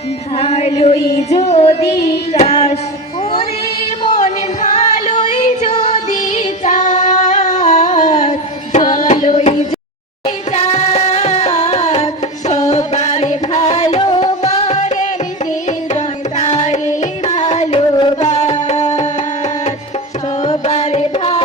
ভালোই যদি চাস। ওরে মন ভালোই যদি চাস, ভালোই যদি চাস সবার ভালো করেন দিলন তারে ভালোবাস। সবার ভালো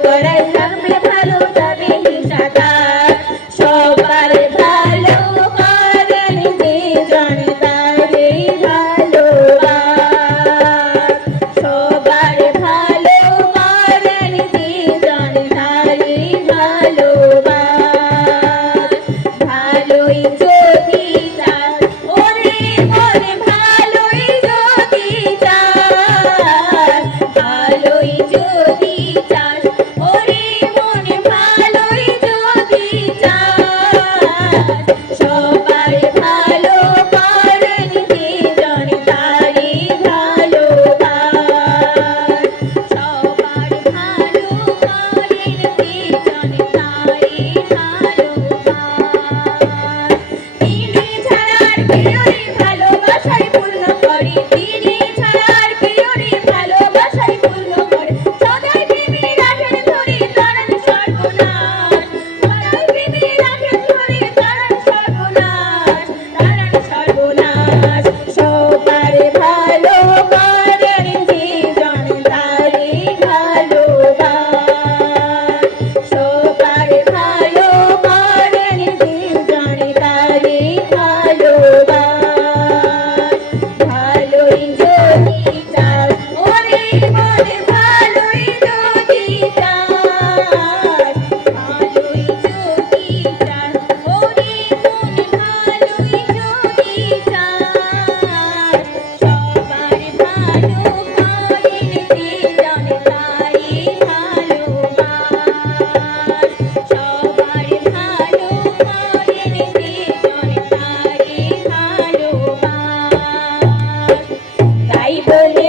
para বলে